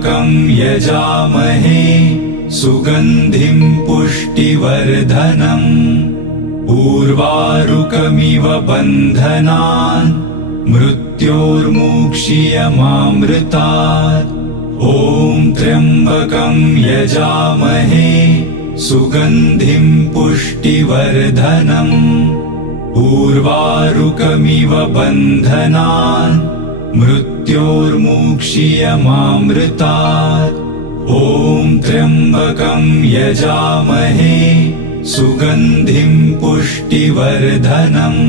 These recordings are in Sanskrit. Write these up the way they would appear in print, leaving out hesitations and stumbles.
त्र्यम्बकं यजामहे सुगन्धिं पुष्टिवर्धनम् उर्वारुकमिव बन्धनान् मृत्योर्मुक्षीयमामृतात्। ॐ त्र्यम्बकं यजामहे सुगन्धिं पुष्टिवर्धनम् उर्वारुकमिव बन्धनान् मृत्योर्मुक्षीयमामृतात्। ॐ त्र्यम्बकं यजामहे सुगन्धिं पुष्टिवर्धनम्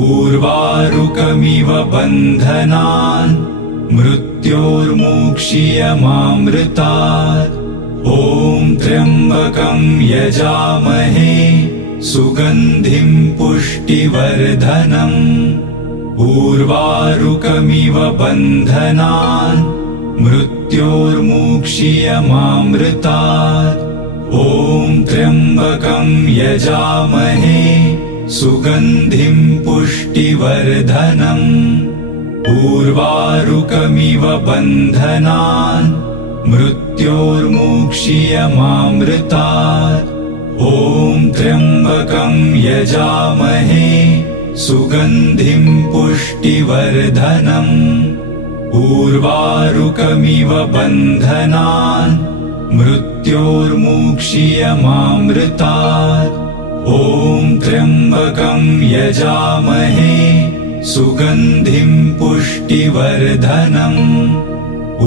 उर्वारुकमिव बन्धनान् मृत्योर्मुक्षीयमामृतात्। ॐ त्र्यम्बकं यजामहे सुगन्धिं पुष्टिवर्धनम् उर्वारुकमिव बन्धनान् मृत्योर्मुक्षीयमामृतात्। ॐ त्र्यम्बकं यजामहे सुगन्धिं पुष्टिवर्धनम् उर्वारुकमिव बन्धनान् मृत्योर्मुक्षीयमामृतात्। ॐ त्र्यम्बकं यजामहे सुगन्धिं पुष्टिवर्धनम् उर्वारुकमिव बन्धनान् मृत्योर्मुक्षीयमामृतात्। ॐ त्र्यम्बकं यजामहे सुगन्धिं पुष्टिवर्धनम्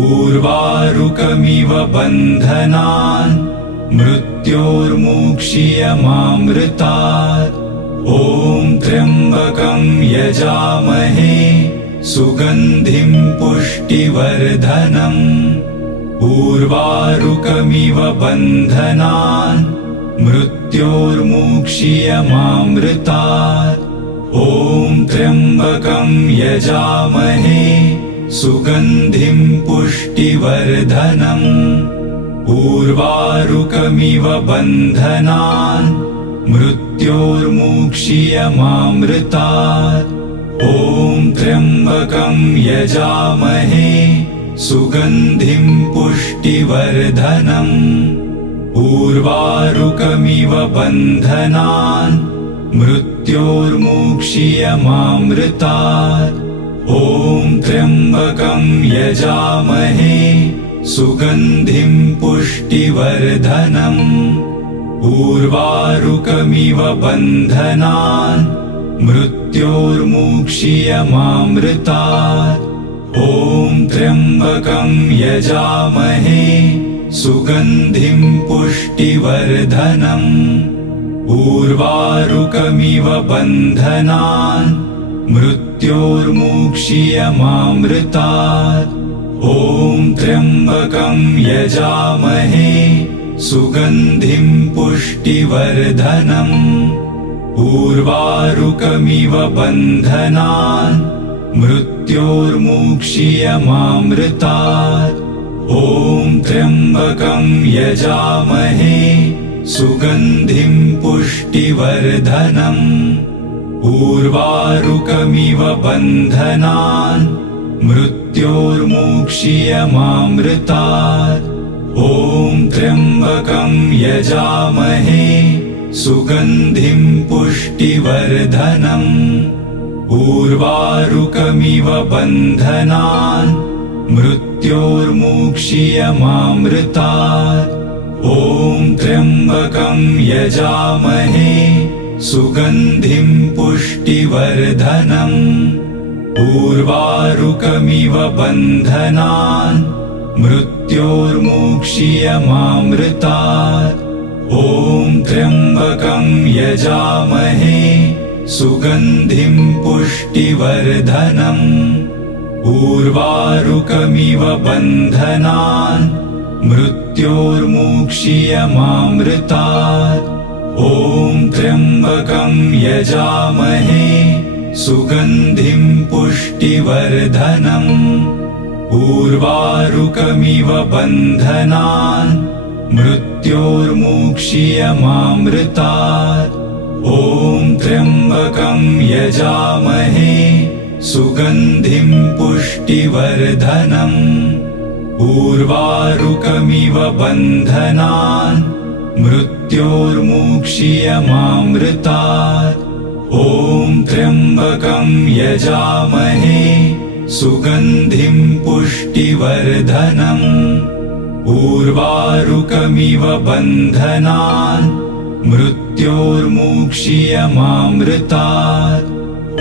उर्वारुकमिव बन्धनान् मृत्योर्मुक्षीयमामृतात्। ॐ त्र्यम्बकं यजामहे सुगन्धिं पुष्टिवर्धनम् उर्वारुकमिव बन्धनान् मृत्योर्मुक्षीयमामृतात्। ॐ त्र्यम्बकं यजामहे सुगन्धिं पुष्टिवर्धनम् उर्वारुकमिव बन्धनान् मृत्योर्मुक्षीयमामृतात्। ॐ त्र्यम्बकं यजामहे सुगन्धिं पुष्टिवर्धनम् उर्वारुकमिव बन्धनान् मृत्योर्मुक्षीयमामृतात्। ॐ त्र्यम्बकं यजामहे सुगन्धिं पुष्टिवर्धनम् उर्वारुकमिव बन्धनान् मृत्योर्मुक्षीयमामृतात्। ॐ त्र्यम्बकं यजामहे सुगन्धिं पुष्टिवर्धनम् उर्वारुकमिव बन्धनान् मृत्योर्मुक्षीयमामृतात्। ॐ त्र्यम्बकं यजामहे सुगन्धिं पुष्टिवर्धनम् उर्वारुकमिव बन्धनान् मृत्योर्मुक्षीयमामृतात्। ॐ त्र्यम्बकं यजामहे सुगन्धिं पुष्टिवर्धनम् उर्वारुकमिव बन्धनान् मृत्योर्मुक्षीयमामृतात्। ॐ त्र्यम्बकं यजामहे सुगन्धिं पुष्टिवर्धनम् उर्वारुकमिव बन्धनान् मृत्योर्मुक्षीयमामृतात्। ॐ त्र्यम्बकं यजामहे सुगन्धिं पुष्टिवर्धनम् उर्वारुकमिव बन्धनान् मृत्योर्मुक्षीयमामृतात्। ॐ त्र्यम्बकं यजामहे सुगन्धिं पुष्टिवर्धनम् उर्वारुकमिव बन्धनान् मृत्योर्मुक्षीयमामृतात्। ॐ त्र्यम्बकं यजामहे सुगन्धिं पुष्टिवर्धनम् उर्वारुकमिव बन्धनान् मृत्योर्मुक्षीयमामृतात्। ॐ त्र्यम्बकं यजामहे सुगन्धिं पुष्टिवर्धनम् उर्वारुकमिव बन्धनान् मृत्योर्मुक्षीयमामृतात्। ॐ त्र्यम्बकं यजामहे सुगन्धिं पुष्टिवर्धनम्। उर्वारुकमिव बन्धनान् मृत्योर्मुक्षीयमामृतात्।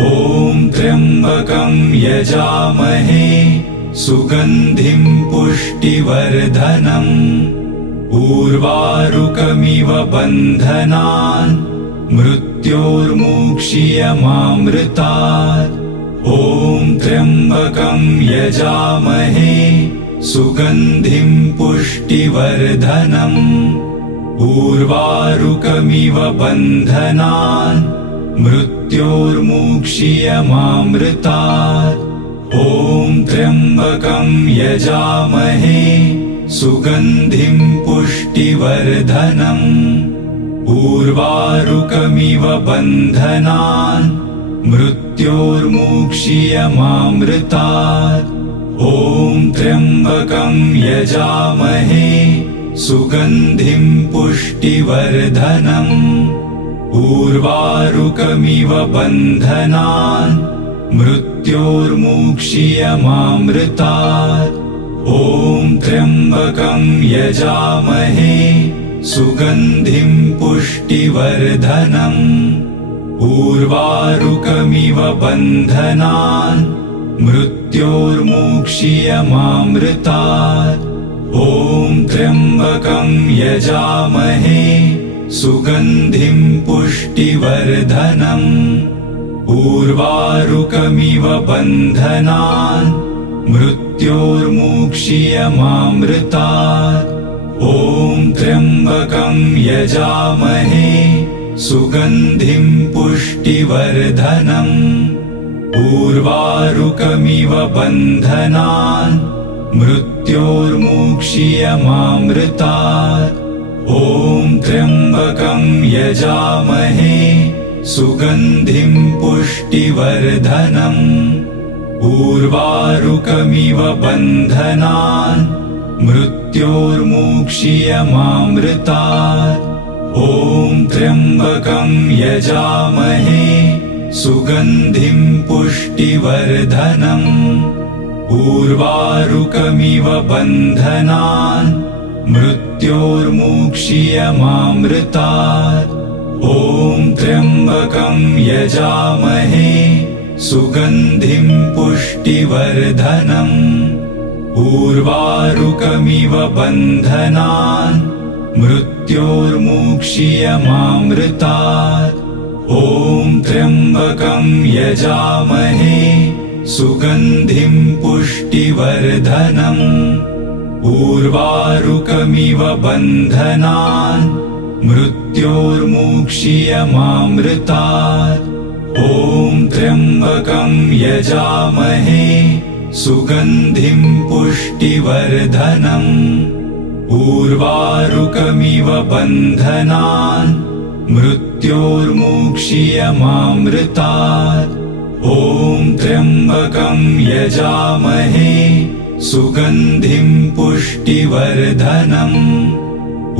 ॐ त्र्यम्बकं यजामहे सुगन्धिं पुष्टिवर्धनम्। उर्वारुकमिव बन्धनान् मृत्योर्मुक्षीयमामृतात्। ॐ त्र्यम्बकं यजामहे सुगन्धिं पुष्टिवर्धनम्। उर्वारुकमिव बन्धनान् मृत्योर्मुक्षीयमामृतात्। ॐ त्र्यम्बकं यजामहे सुगन्धिं पुष्टिवर्धनम्। उर्वारुकमिव बन्धनान् मृत्योर्मुक्षीयमामृतात्। ॐ त्र्यम्बकं यजामहे सुगन्धिं पुष्टिवर्धनम्। उर्वारुकमिव बन्धनान् मृत्योर्मुक्षीयमामृतात्। ॐ त्र्यम्बकं यजामहे सुगन्धिं पुष्टिवर्धनम्। उर्वारुकमिव बन्धनान् मृत्योर्मुक्षीयमामृतात्। ॐ त्र्यम्बकं यजामहे सुगन्धिं पुष्टिवर्धनम्। उर्वारुकमिव बन्धनान् मृत्योर्मुक्षीयमामृतात्। ॐ त्र्यम्बकं यजामहे सुगन्धिं पुष्टिवर्धनम्। उर्वारुकमिव बन्धनान् मृत्योर्मुक्षीयमामृतात्। ॐ त्र्यम्बकं यजामहे सुगन्धिं पुष्टिवर्धनम्। उर्वारुकमिव बन्धनान् मृत्योर्मुक्षीयमामृतात्। ॐ त्र्यम्बकं यजामहे सुगन्धिं पुष्टिवर्धनम्। उर्वारुकमिव बन्धनान् मृत्योर्मुक्षीयमामृतात्। ॐ त्र्यम्बकं यजामहे सुगन्धिं पुष्टिवर्धनम्। उर्वारुकमिव बन्धनान् मृत्योर्मुक्षीयमामृतात्। ॐ त्र्यम्बकं यजामहे सुगन्धिं पुष्टिवर्धनम्। उर्वारुकमिव बन्धनान् मृत्योर्मुक्षीयमामृतात्। ॐ त्र्यम्बकं यजामहे सुगन्धिं पुष्टिवर्धनम्। उर्वारुकमिव बन्धनान् मृत्योर्मुक्षीयमामृतात्। ॐ त्र्यम्बकं यजामहे सुगन्धिं पुष्टिवर्धनम्।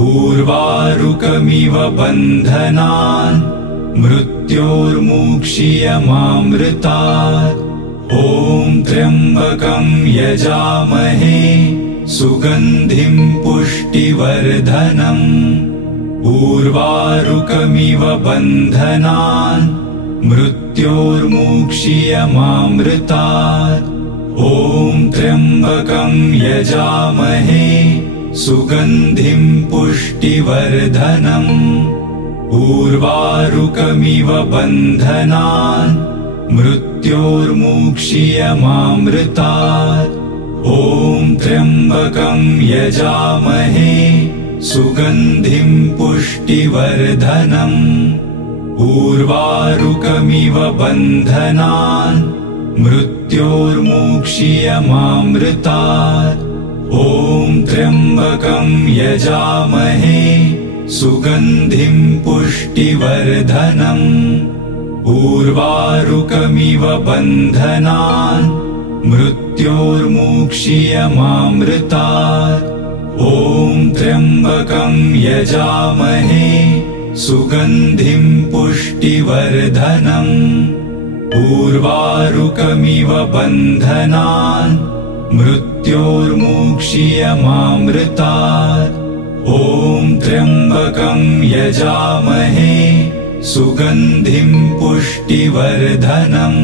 उर्वारुकमिव बन्धनान् मृत्योर्मुक्षीयमामृतात्। ॐ त्र्यम्बकं यजामहे सुगन्धिं पुष्टिवर्धनम्। उर्वारुकमिव बन्धनान् मृत्योर्मुक्षीयमामृतात्। ॐ त्र्यम्बकं यजामहे सुगन्धिं पुष्टिवर्धनम्। उर्वारुकमिव बन्धनान् मृत्योर्मुक्षीयमामृतात्। ॐ त्र्यम्बकं यजामहे सुगन्धिं पुष्टिवर्धनम्। उर्वारुकमिव बन्धनान् मृत्योर्मुक्षीयमामृतात्। ॐ त्र्यम्बकं यजामहे सुगन्धिं पुष्टिवर्धनम्। उर्वारुकमिव बन्धनान् मृत्योर्मुक्षीयमामृतात्। ॐ त्र्यम्बकं यजामहे सुगन्धिं पुष्टिवर्धनम्। उर्वारुकमिव बन्धनान् मृत्योर्मुक्षीयमामृतात्। ॐ त्र्यम्बकं यजामहे सुगन्धिं पुष्टिवर्धनम्।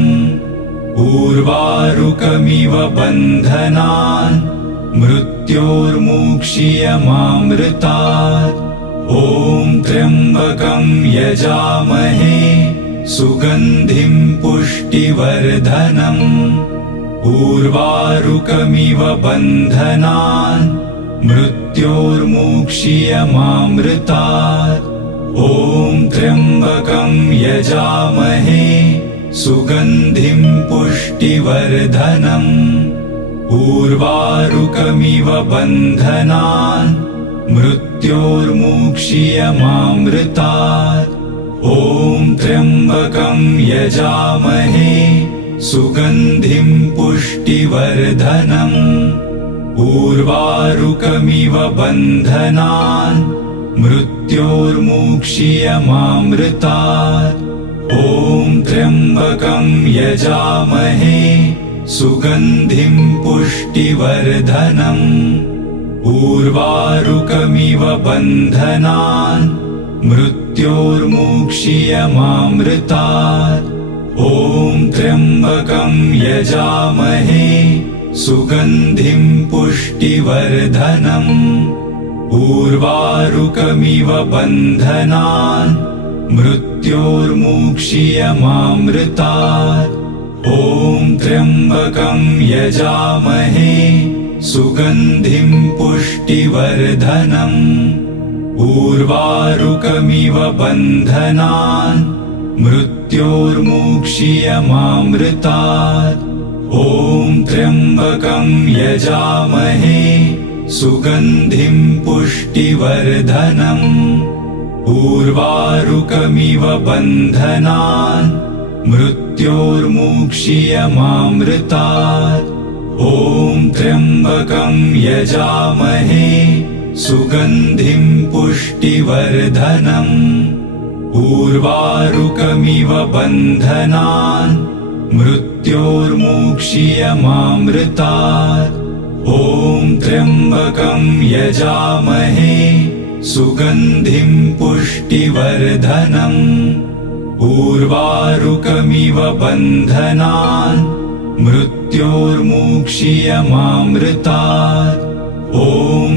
उर्वारुकमिव बन्धनान् मृत्योर्मुक्षीयमामृतात्। ॐ त्र्यम्बकं यजामहे सुगन्धिं पुष्टिवर्धनम्। उर्वारुकमिव बन्धनान् मृत्योर्मुक्षीयमामृतात्। ॐ त्र्यम्बकं यजामहे सुगन्धिं पुष्टिवर्धनम्। उर्वारुकमिव बन्धनान् मृत्योर्मुक्षीयमामृतात्। ॐ त्र्यम्बकं यजामहे सुगन्धिं पुष्टिवर्धनम्। उर्वारुकमिव बन्धनान् मृत्योर्मुक्षीयमामृतात्। ॐ त्र्यम्बकं यजामहे सुगन्धिं पुष्टिवर्धनम्। उर्वारुकमिव बन्धनान् मृत्योर्मुक्षीयमामृतात्। ॐ त्र्यम्बकं यजामहे सुगन्धिं पुष्टिवर्धनम्। उर्वारुकमिव बन्धनान् मृत्योर्मुक्षीयमामृतात्। ॐ त्र्यम्बकं यजामहे सुगन्धिं पुष्टिवर्धनम्। उर्वारुकमिव बन्धनान् मृत्योर्मुक्षीयमामृतात्। ॐ त्र्यम्बकं यजामहे सुगन्धिं पुष्टिवर्धनम्। उर्वारुकमिव बन्धनान् मृत्योर्मुक्षीयमामृतात्। ॐ त्र्यम्बकं यजामहे सुगन्धिं पुष्टिवर्धनम्। उर्वारुकमिव बन्धनान् मृत्योर्मुक्षीयमामृतात्। ॐ त्र्यम्बकं यजामहे सुगन्धिं पुष्टिवर्धनम्। उर्वारुकमिव बन्धनान् मृत्योर्मुक्षीयमामृतात्। ॐ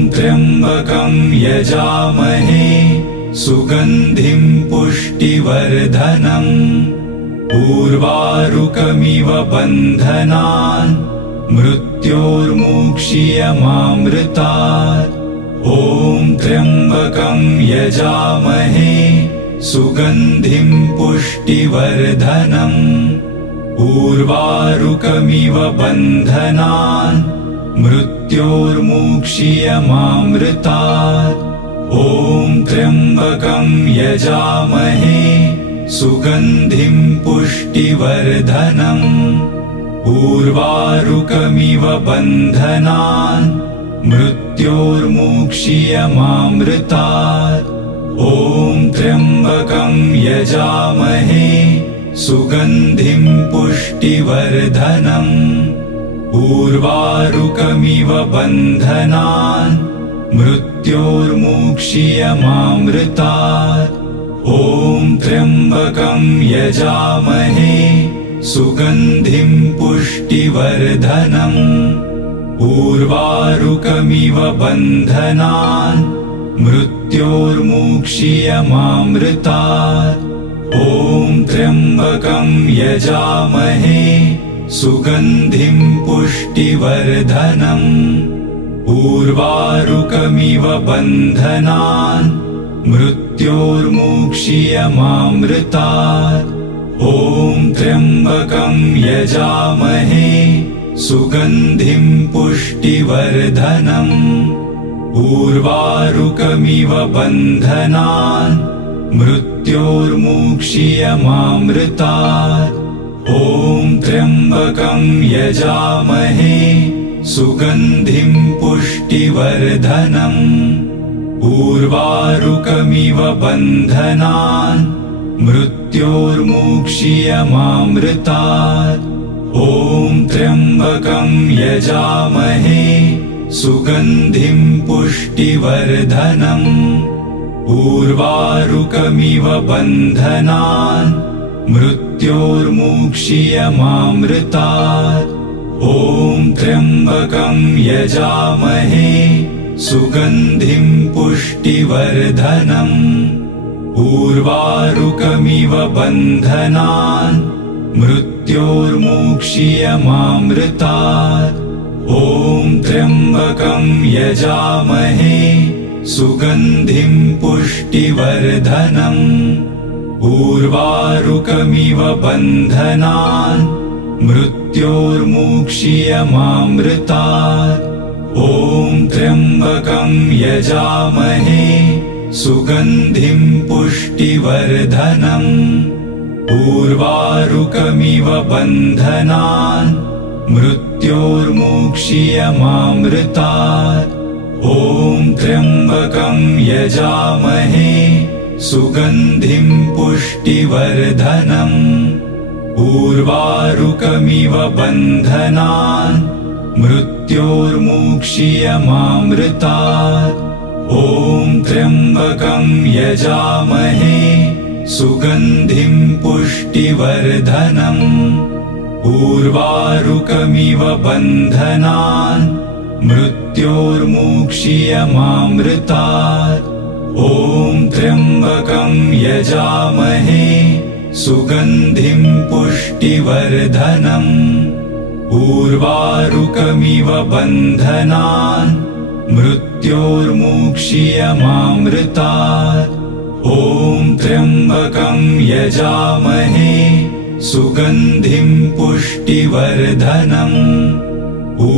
त्र्यम्बकं यजामहे सुगन्धिं पुष्टिवर्धनम्। उर्वारुकमिव बन्धनान् मृत्योर्मुक्षीयमामृतात्। ॐ त्र्यम्बकं यजामहे सुगन्धिं पुष्टिवर्धनम्। उर्वारुकमिव बन्धनान् मृत्योर्मुक्षीयमामृतात्। ॐ त्र्यम्बकं यजामहे सुगन्धिं पुष्टिवर्धनम्। उर्वारुकमिव बन्धनान् मृत्योर्मुक्षीयमामृतात्। ॐ त्र्यम्बकं यजामहे सुगन्धिं पुष्टिवर्धनम्। उर्वारुकमिव बन्धनान् मृत्योर्मुक्षीयमामृतात्। ॐ त्र्यम्बकं यजामहे सुगन्धिं पुष्टिवर्धनम्। उर्वारुकमिव बन्धनान् मृत्योर्मुक्षीयमामृतात्। ॐ त्र्यम्बकं यजामहे सुगन्धिं पुष्टिवर्धनम्। उर्वारुकमिव बन्धनान् मृत्योर्मुक्षीयमामृतात्। ॐ त्र्यम्बकं यजामहे सुगन्धिं पुष्टिवर्धनम्। उर्वारुकमिव बन्धनान् मृत्योर्मुक्षीयमामृतात्। ॐ त्र्यम्बकं यजामहे सुगन्धिं पुष्टिवर्धनम् उर्वारुकमिव बन्धनान् मृत्योर्मुक्षीयमामृतात् ॐ त्र्यम्बकं यजामहे सुगन्धिं पुष्टिवर्धनम् उर्वारुकमिव बन्धनान् मृत्योर्मुक्षीयमामृतात् ॐ त्र्यम्बकं यजामहे सुगन्धिं पुष्टिवर्धनम् उर्वारुकमिव बन्धनान् मृत्योर्मुक्षीयमामृतात् ॐ त्र्यम्बकं यजामहे सुगन्धिं पुष्टिवर्धनम् उर्वारुकमिव बन्धनान् मृत्योर्मुक्षीयमामृतात् ॐ त्र्यम्बकं यजामहे सुगन्धिं पुष्टिवर्धनम् उर्वारुकमिव बन्धनान् मृत्योर्मुक्षीयमामृतात् ॐ त्र्यम्बकं यजामहे सुगन्धिं पुष्टिवर्धनम् उर्वारुकमिव बन्धनान् मृत्योर्मुक्षीयमामृतात् ॐ त्र्यम्बकं यजामहे सुगन्धिं पुष्टिवर्धनम् उर्वारुकमिव बन्धनान् मृत्योर्मुक्षीयमामृतात् ॐ त्र्यम्बकं यजामहे सुगन्धिं पुष्टिवर्धनम् उर्वारुकमिव बन्धनान् मृत्योर्मुक्षीयमामृतात् ॐ त्र्यम्बकं यजामहे सुगन्धिं पुष्टिवर्धनम्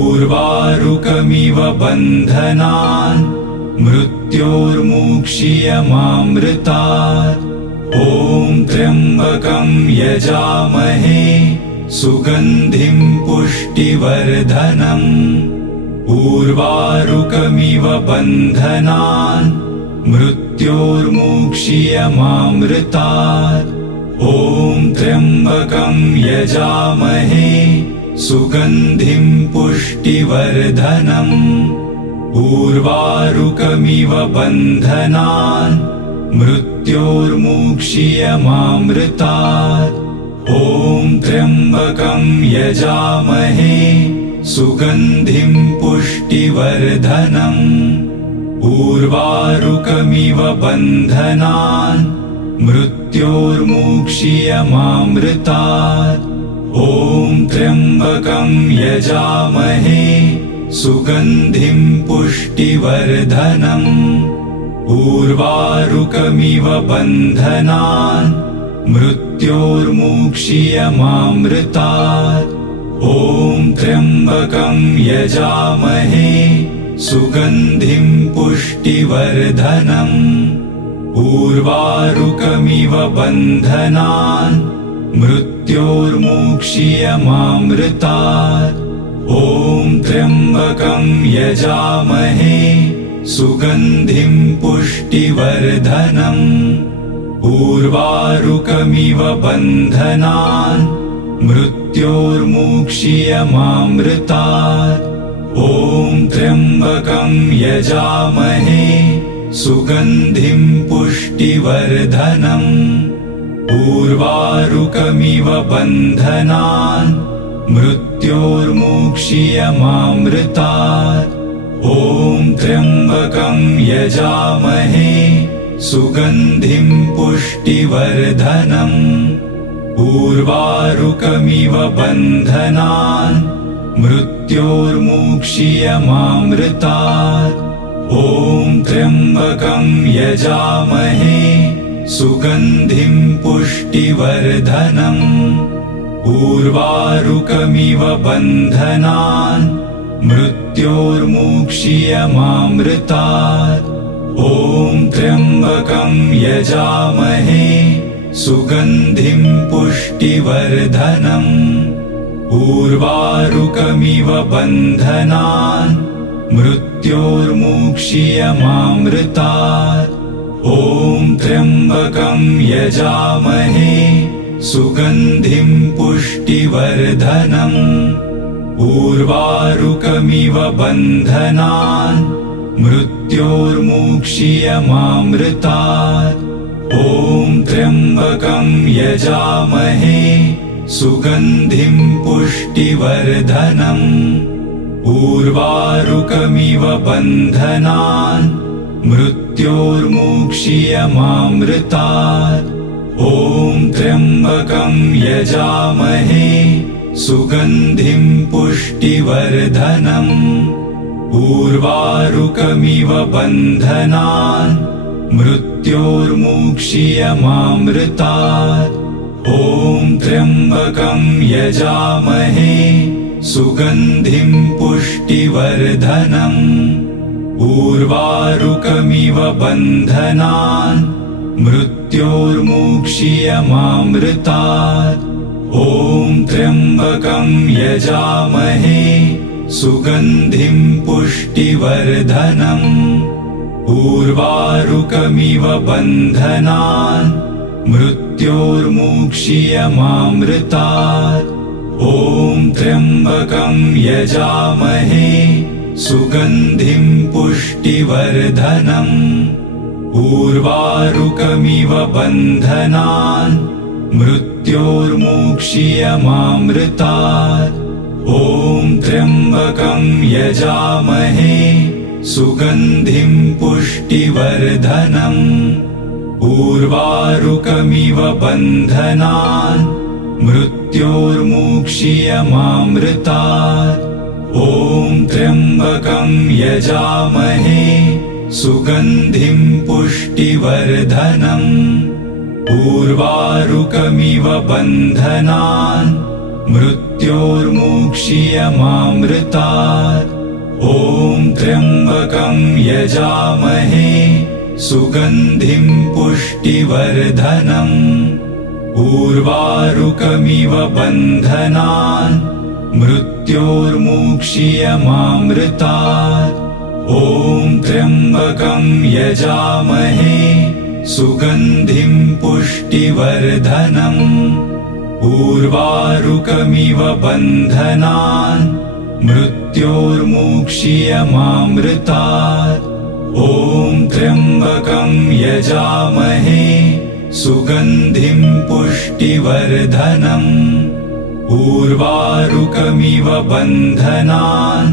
उर्वारुकमिव बन्धनान् मृत्योर्मुक्षीयमामृतात् ॐ त्र्यम्बकं यजामहे सुगन्धिं पुष्टिवर्धनम् उर्वारुकमिव बन्धनान् मृत्योर्मुक्षीयमामृतात् ॐ त्र्यम्बकं यजामहे सुगन्धिं पुष्टिवर्धनम् उर्वारुकमिव बन्धनान् मृत्योर्मुक्षीयमामृतात् ॐ त्र्यम्बकं यजामहे सुगन्धिं पुष्टिवर्धनम् उर्वारुकमिव बन्धनान् मृत्योर्मुक्षीयमामृतात् ॐ त्र्यम्बकं यजामहे सुगन्धिं पुष्टिवर्धनम् उर्वारुकमिव बन्धनान् मृत्योर्मुक्षीयमामृतात् ॐ त्र्यम्बकं यजामहे सुगन्धिं पुष्टिवर्धनम् उर्वारुकमिव बन्धनान् मृत्योर्मुक्षीयमामृतात् ॐ त्र्यम्बकं यजामहे सुगन्धिं पुष्टिवर्धनम् उर्वारुकमिव बन्धनान् मृत्योर्मुक्षीयमामृतात् ॐ त्र्यम्बकं यजामहे सुगन्धिं पुष्टिवर्धनम् उर्वारुकमिव बन्धनान् मृत्योर्मुक्षीयमामृतात् ॐ त्र्यम्बकं यजामहे सुगन्धिं पुष्टिवर्धनम् उर्वारुकमिव बन्धनान् मृत्योर्मुक्षीयमामृतात् ॐ त्र्यम्बकं यजामहे सुगन्धिं पुष्टिवर्धनम् उर्वारुकमिव बन्धनान् मृत्योर्मुक्षीयमामृतात् ॐ त्र्यम्बकं यजामहे सुगन्धिं पुष्टिवर्धनम् उर्वारुकमिव बन्धनान् मृत्योर्मुक्षीयमामृतात् ॐ त्र्यम्बकं यजामहे सुगन्धिं पुष्टिवर्धनम् उर्वारुकमिव बन्धनान् मृत्योर्मुक्षीयमामृतात् ॐ त्र्यम्बकं यजामहे सुगन्धिं पुष्टिवर्धनम् उर्वारुकमिव बन्धनान् मृत्योर्मुक्षीयमामृतात् ॐ त्र्यम्बकं यजामहे सुगन्धिं पुष्टिवर्धनम् उर्वारुकमिव बन्धनान् मृत्योर्मुक्षीयमामृतात् ॐ त्र्यम्बकं यजामहे सुगन्धिं पुष्टिवर्धनम् उर्वारुकमिव बन्धनान् मृत्योर्मुक्षीयमामृतात् ॐ त्र्यम्बकं यजामहे सुगन्धिं पुष्टिवर्धनम् उर्वारुकमिव बन्धनान् मृत्योर्मुक्षीयमामृतात् ॐ त्र्यम्बकं यजामहे सुगन्धिं पुष्टिवर्धनम् उर्वारुकमिव बन्धनान् मृत्योर्मुक्षीयमामृतात् ॐ त्र्यम्बकं यजामहे सुगन्धिं पुष्टिवर्धनम् उर्वारुकमिव बन्धनान् मृत्योर्मुक्षीयमामृतात् ॐ त्र्यम्बकं यजामहे सुगन्धिं पुष्टिवर्धनम् उर्वारुकमिव बन्धनान् मृत्योर्मुक्षीयमामृतात् ॐ त्र्यम्बकं यजामहे सुगन्धिं पुष्टिवर्धनम् उर्वारुकमिव बन्धनान् मृत्योर्मुक्षीयमामृतात् ॐ त्र्यम्बकं यजामहे सुगन्धिं पुष्टिवर्धनम् उर्वारुकमिव बन्धनान् मृत्योर्मुक्षीयमामृतात् ॐ त्र्यम्बकं यजामहे सुगन्धिं पुष्टिवर्धनम् उर्वारुकमिव बन्धनान्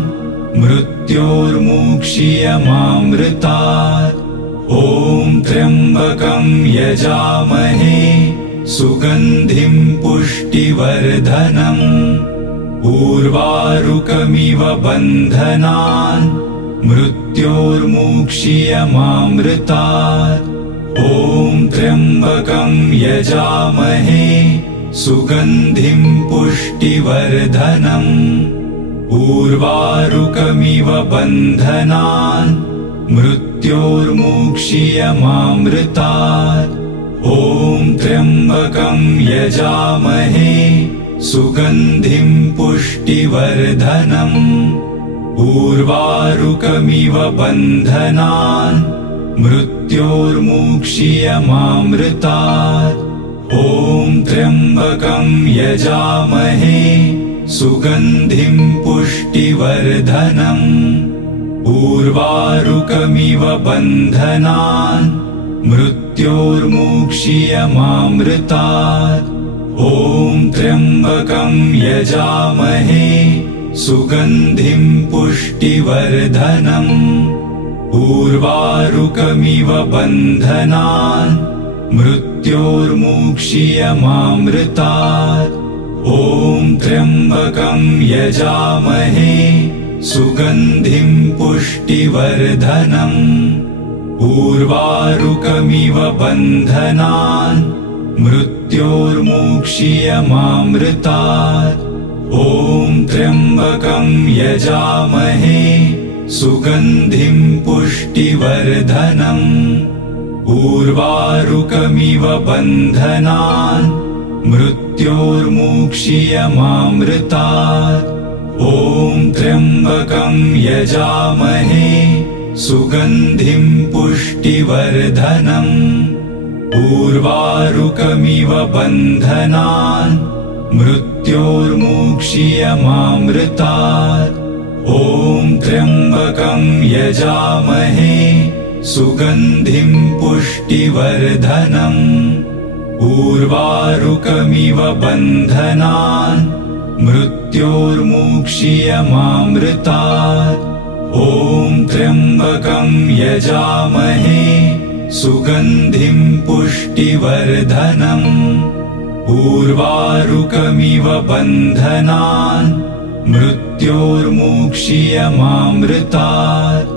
मृत्योर्मुक्षीयमामृतात् ॐ त्र्यम्बकं यजामहे सुगन्धिं पुष्टिवर्धनम् उर्वारुकमिव बन्धनान् मृत्योर्मुक्षीयमामृतात् ॐ त्र्यम्बकं यजामहे सुगन्धिं पुष्टिवर्धनम् उर्वारुकमिव बन्धनान् मृत्योर्मुक्षीयमामृतात् ॐ त्र्यम्बकं यजामहे सुगन्धिं पुष्टिवर्धनम् उर्वारुकमिव बन्धनान् मृत्योर्मुक्षीयमामृतात् ॐ त्र्यम्बकं यजामहे सुगन्धिं पुष्टिवर्धनम् उर्वारुकमिव बन्धनान् मृत्योर्मुक्षीयमामृतात् ॐ त्र्यम्बकं यजामहे सुगन्धिं पुष्टिवर्धनम् उर्वारुकमिव बन्धनान् मृत्योर्मुक्षीयमामृतात् ॐ त्र्यम्बकं यजामहे सुगन्धिं पुष्टिवर्धनम् उर्वारुकमिव बन्धनान् मृत्योर्मुक्षीयमामृतात् ॐ त्र्यम्बकं यजामहे सुगन्धिं पुष्टिवर्धनम् उर्वारुकमिव बन्धनान् मृत्योर्मुक्षीयमामृतात्। ॐ त्र्यम्बकं यजामहे सुगन्धिं पुष्टिवर्धनम्। उर्वारुकमिव बन्धनान् मृत्योर्मुक्षीयमामृतात्। ॐ त्र्यम्बकं यजामहे सुगन्धिं पुष्टिवर्धनम्। उर्वारुकमिव बन्धनान् मृत्योर्मुक्षीयमामृतात्। ॐ त्र्यम्बकं यजामहे सुगन्धिं पुष्टिवर्धनम्। उर्वारुकमिव बन्धनान् मृत्योर्मुक्षीयमामृतात्।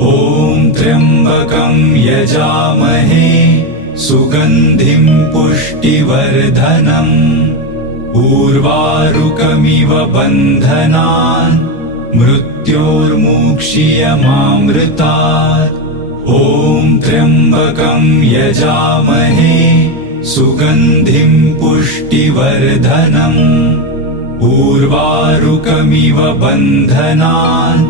ॐ त्र्यम्बकं यजामहे सुगन्धिं पुष्टिवर्धनम्। उर्वारुकमिव बन्धनान् मृत्योर्मुक्षीयमामृतात्। ॐ त्र्यम्बकं यजामहे सुगन्धिं पुष्टिवर्धनम्। उर्वारुकमिव बन्धनान्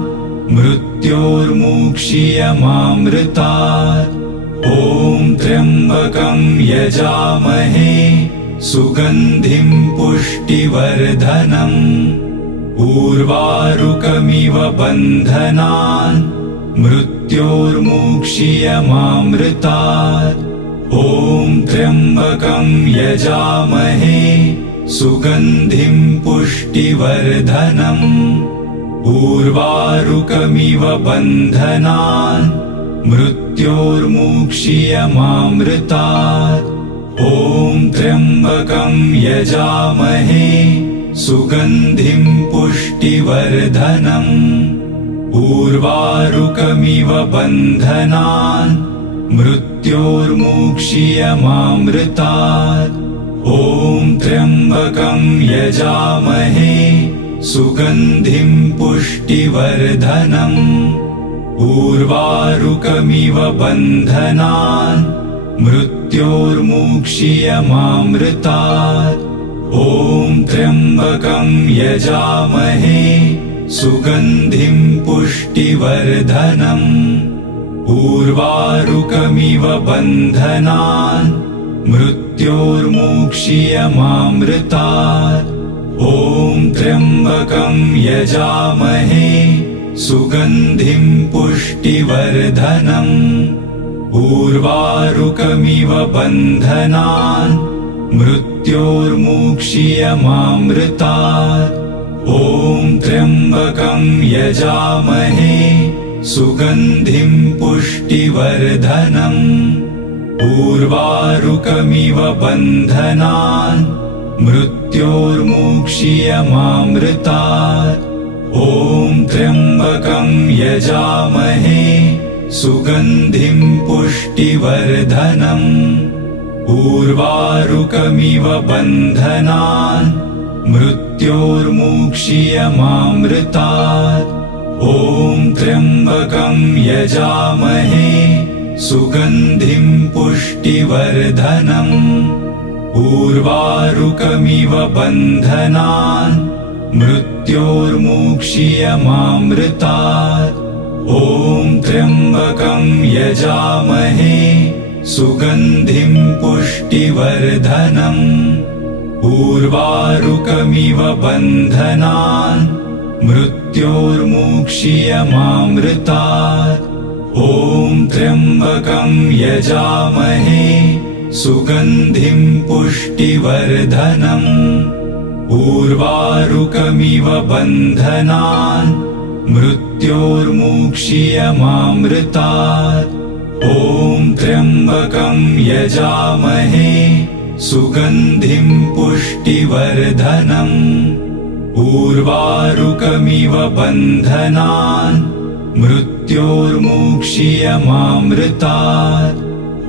मृत्योर्मुक्षीयमामृतात्। ॐ त्र्यम्बकं यजामहे सुगन्धिं पुष्टिवर्धनम्। उर्वारुकमिव बन्धनान् मृत्योर्मुक्षीयमामृतात्। ॐ त्र्यम्बकं यजामहे सुगन्धिं पुष्टिवर्धनम्। उर्वारुकमिव बन्धनान् मृत्योर्मुक्षीयमामृतात्। ॐ त्र्यम्बकं यजामहे सुगन्धिं पुष्टिवर्धनम्। उर्वारुकमिव बन्धनान् मृत्योर्मुक्षीयमामृतात्। ॐ त्र्यम्बकं यजामहे सुगन्धिं पुष्टिवर्धनम्। उर्वारुकमिव बन्धनान् मृत्योर्मुक्षीयमामृतात्। ॐ त्र्यम्बकं यजामहे सुगन्धिं पुष्टिवर्धनम्। उर्वारुकमिव बन्धनान् मृत्योर्मुक्षीयमामृतात्। ॐ त्र्यम्बकं यजामहे सुगन्धिं पुष्टिवर्धनम्। उर्वारुकमिव बन्धनान् मृत्योर्मुक्षीयमामृतात्। ॐ त्र्यम्बकं यजामहे सुगन्धिं पुष्टिवर्धनम्। उर्वारुकमिव बन्धनान् मृत्योर्मुक्षीयमामृतात्। ॐ त्र्यम्बकं यजामहे सुगन्धिं पुष्टिवर्धनम्। उर्वारुकमिव बन्धनान् मृत्योर्मुक्षीयमामृतात्। ॐ त्र्यम्बकं यजामहे सुगन्धिं पुष्टिवर्धनम्। उर्वारुकमिव बन्धनान् मृत्योर्मुक्षीयमामृतात्। ॐ त्र्यम्बकं यजामहे सुगन्धिं पुष्टिवर्धनम्। उर्वारुकमिव बन्धनान् मृत्योर्मुक्षीयमामृतात्। ॐ त्र्यम्बकं यजामहे सुगन्धिं पुष्टिवर्धनम्। उर्वारुकमिव बन्धनान् मृत्योर्मुक्षीयमामृतात्। ॐ त्र्यम्बकं यजामहे सुगन्धिं पुष्टिवर्धनम्। उर्वारुकमिव बन्धनान् मृत्योर्मुक्षीयमामृतात्।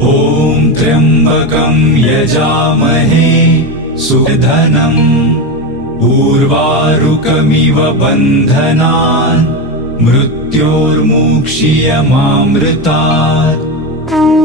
ॐ त्र्यम्बकं यजामहे सुगन्धिं उर्वारुकमिव बन्धनान् मृत्योर्मुक्षीयमामृतात्।